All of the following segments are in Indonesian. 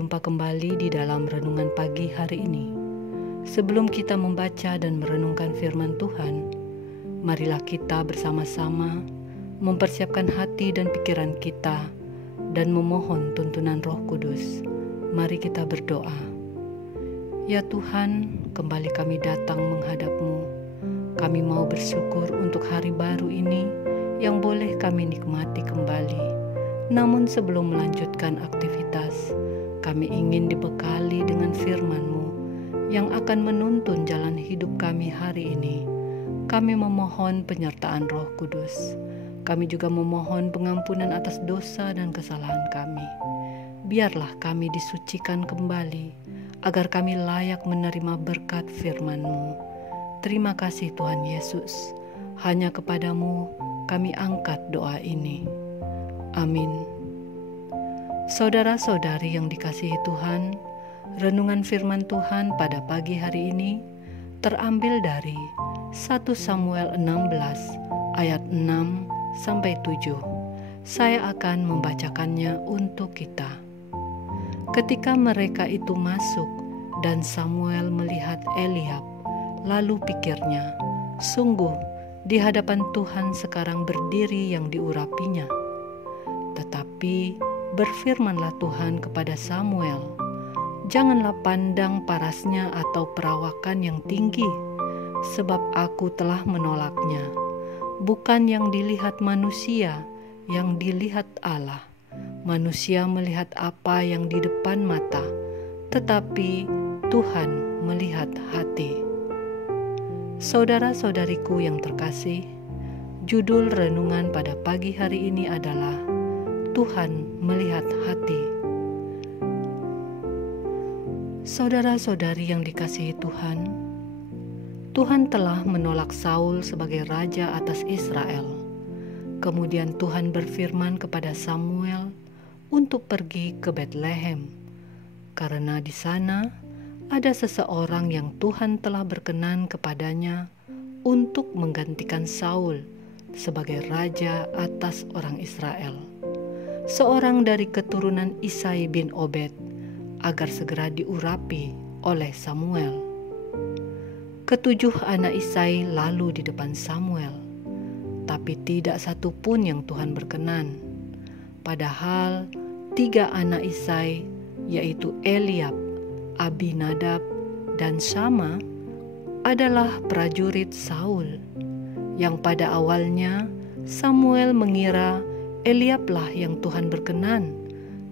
berjumpa kembali di dalam renungan pagi hari ini. Sebelum kita membaca dan merenungkan firman Tuhan, marilah kita bersama-sama mempersiapkan hati dan pikiran kita dan memohon tuntunan Roh Kudus. Mari kita berdoa. Ya Tuhan, kembali kami datang menghadap-Mu. Kami mau bersyukur untuk hari baru ini yang boleh kami nikmati kembali. Namun sebelum melanjutkan aktivitas, kami ingin dibekali dengan firman-Mu yang akan menuntun jalan hidup kami hari ini. Kami memohon penyertaan Roh Kudus. Kami juga memohon pengampunan atas dosa dan kesalahan kami. Biarlah kami disucikan kembali, agar kami layak menerima berkat firman-Mu. Terima kasih Tuhan Yesus. Hanya kepadamu kami angkat doa ini. Amin. Saudara-saudari yang dikasihi Tuhan, renungan firman Tuhan pada pagi hari ini terambil dari 1 Samuel 16 ayat 6 sampai 7. Saya akan membacakannya untuk kita. Ketika mereka itu masuk dan Samuel melihat Eliab, lalu pikirnya, sungguh di hadapan Tuhan sekarang berdiri yang diurapinya. Tetapi berfirmanlah Tuhan kepada Samuel, janganlah pandang parasnya atau perawakan yang tinggi, sebab aku telah menolaknya. Bukan yang dilihat manusia, yang dilihat Allah. Manusia melihat apa yang di depan mata, tetapi Tuhan melihat hati. Saudara-saudariku yang terkasih, judul renungan pada pagi hari ini adalah Tuhan melihat hati. Saudara-saudari yang dikasihi Tuhan, Tuhan telah menolak Saul sebagai raja atas Israel. Kemudian Tuhan berfirman kepada Samuel untuk pergi ke Betlehem, karena di sana ada seseorang yang Tuhan telah berkenan kepadanya untuk menggantikan Saul sebagai raja atas orang Israel. Seorang dari keturunan Isai bin Obed, agar segera diurapi oleh Samuel. Ketujuh anak Isai lalu di depan Samuel, tapi tidak satu pun yang Tuhan berkenan. Padahal 3 anak Isai, yaitu Eliab, Abinadab, dan Sama, adalah prajurit Saul, yang pada awalnya Samuel mengira Eliablah yang Tuhan berkenan,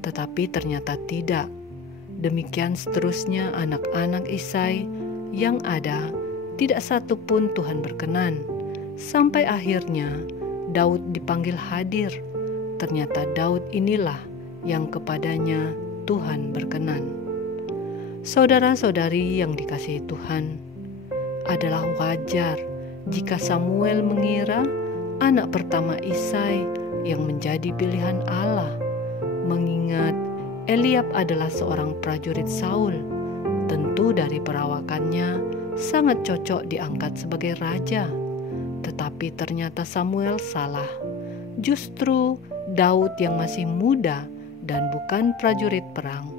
tetapi ternyata tidak. Demikian seterusnya anak-anak Isai yang ada, tidak satu pun Tuhan berkenan. Sampai akhirnya Daud dipanggil hadir. Ternyata Daud inilah yang kepadanya Tuhan berkenan. Saudara-saudari yang dikasihi Tuhan, adalah wajar jika Samuel mengira anak pertama Isai yang menjadi pilihan Allah, mengingat Eliab adalah seorang prajurit Saul. Tentu dari perawakannya sangat cocok diangkat sebagai raja. Tetapi ternyata Samuel salah. Justru Daud yang masih muda dan bukan prajurit perang,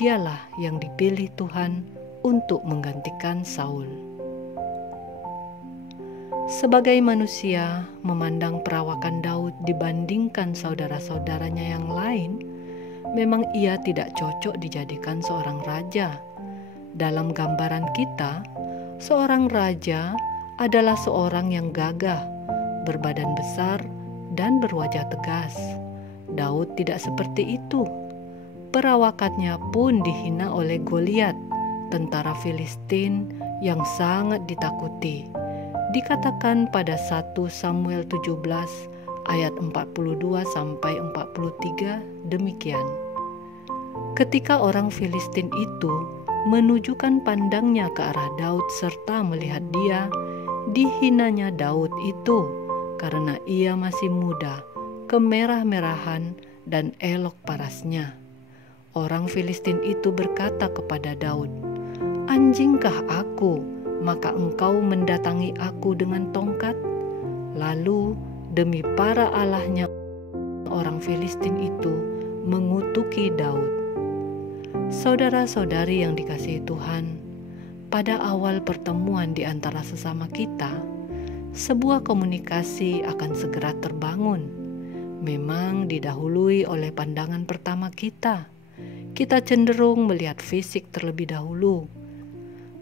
dialah yang dipilih Tuhan untuk menggantikan Saul. Sebagai manusia, memandang perawakan Daud dibandingkan saudara-saudaranya yang lain, memang ia tidak cocok dijadikan seorang raja. Dalam gambaran kita, seorang raja adalah seorang yang gagah, berbadan besar, dan berwajah tegas. Daud tidak seperti itu. Perawakannya pun dihina oleh Goliat, tentara Filistin yang sangat ditakuti. Dikatakan pada 1 Samuel 17 ayat 42 sampai 43 demikian. Ketika orang Filistin itu menunjukkan pandangnya ke arah Daud serta melihat dia, dihinanya Daud itu karena ia masih muda, kemerah-merahan dan elok parasnya. Orang Filistin itu berkata kepada Daud, "Anjingkah aku, maka engkau mendatangi aku dengan tongkat?" Lalu demi para allahnya orang Filistin itu mengutuki Daud. Saudara-saudari yang dikasihi Tuhan, pada awal pertemuan di antara sesama kita, sebuah komunikasi akan segera terbangun. Memang didahului oleh pandangan pertama kita. Kita cenderung melihat fisik terlebih dahulu.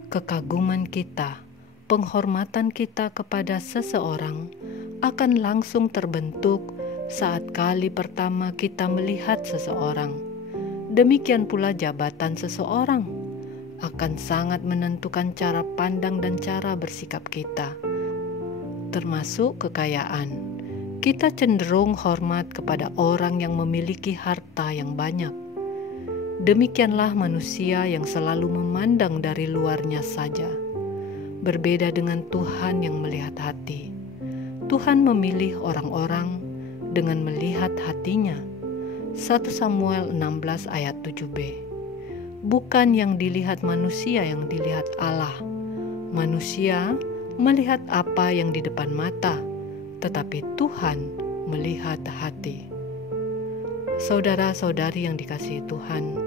Kekaguman kita, penghormatan kita kepada seseorang akan langsung terbentuk saat kali pertama kita melihat seseorang. Demikian pula jabatan seseorang akan sangat menentukan cara pandang dan cara bersikap kita, termasuk kekayaan. Kita cenderung hormat kepada orang yang memiliki harta yang banyak. Demikianlah manusia yang selalu memandang dari luarnya saja. Berbeda dengan Tuhan yang melihat hati. Tuhan memilih orang-orang dengan melihat hatinya. 1 Samuel 16 ayat 7b. Bukan yang dilihat manusia yang dilihat Allah. Manusia melihat apa yang di depan mata, tetapi Tuhan melihat hati. Saudara-saudari yang dikasihi Tuhan,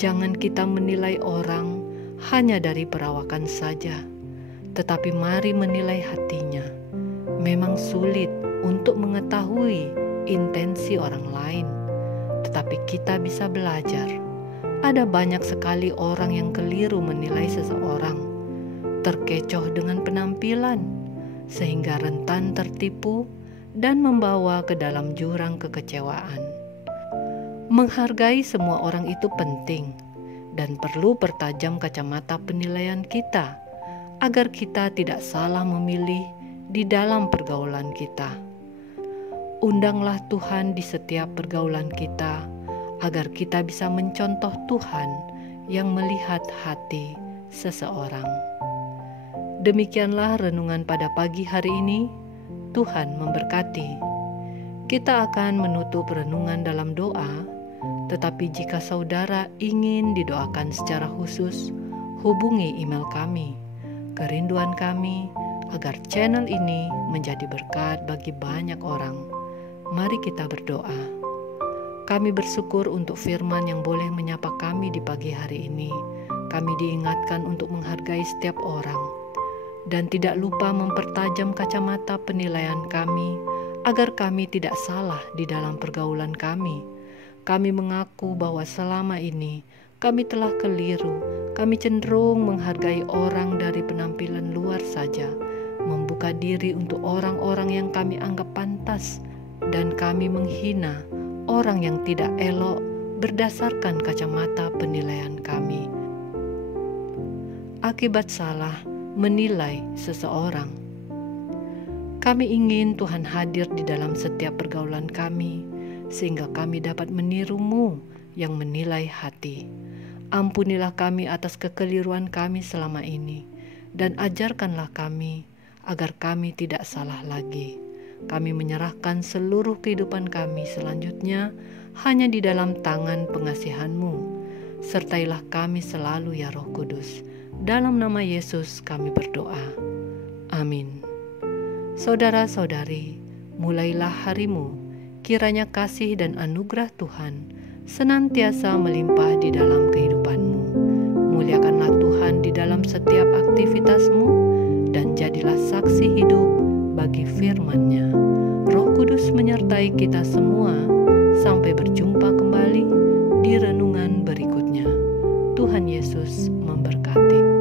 jangan kita menilai orang hanya dari perawakan saja, tetapi mari menilai hatinya. Memang sulit untuk mengetahui intensi orang lain, tetapi kita bisa belajar. Ada banyak sekali orang yang keliru menilai seseorang, terkecoh dengan penampilan, sehingga rentan tertipu dan membawa ke dalam jurang kekecewaan. Menghargai semua orang itu penting dan perlu pertajam kacamata penilaian kita agar kita tidak salah memilih di dalam pergaulan kita. Undanglah Tuhan di setiap pergaulan kita agar kita bisa mencontoh Tuhan yang melihat hati seseorang. Demikianlah renungan pada pagi hari ini. Tuhan memberkati. Kita akan menutup renungan dalam doa, tetapi jika saudara ingin didoakan secara khusus, hubungi email kami. Kerinduan kami agar channel ini menjadi berkat bagi banyak orang. Mari kita berdoa. Kami bersyukur untuk firman yang boleh menyapa kami di pagi hari ini. Kami diingatkan untuk menghargai setiap orang dan tidak lupa mempertajam kacamata penilaian kami agar kami tidak salah di dalam pergaulan kami. Kami mengaku bahwa selama ini kami telah keliru. Kami cenderung menghargai orang dari penampilan luar saja, membuka diri untuk orang-orang yang kami anggap pantas, dan kami menghina orang yang tidak elok berdasarkan kacamata penilaian kami. Akibat salah menilai seseorang. Kami ingin Tuhan hadir di dalam setiap pergaulan kami, sehingga kami dapat meniru-Mu yang menilai hati. Ampunilah kami atas kekeliruan kami selama ini, dan ajarkanlah kami agar kami tidak salah lagi. Kami menyerahkan seluruh kehidupan kami selanjutnya hanya di dalam tangan pengasihan-Mu. Sertailah kami selalu ya Roh Kudus. Dalam nama Yesus kami berdoa. Amin. Saudara-saudari, mulailah harimu. Kiranya kasih dan anugerah Tuhan senantiasa melimpah di dalam kehidupanmu. Muliakanlah Tuhan di dalam setiap aktivitasmu dan jadilah saksi hidup bagi firman-Nya. Roh Kudus menyertai kita semua. Sampai berjumpa kembali di renungan berikutnya. Tuhan Yesus memberkati.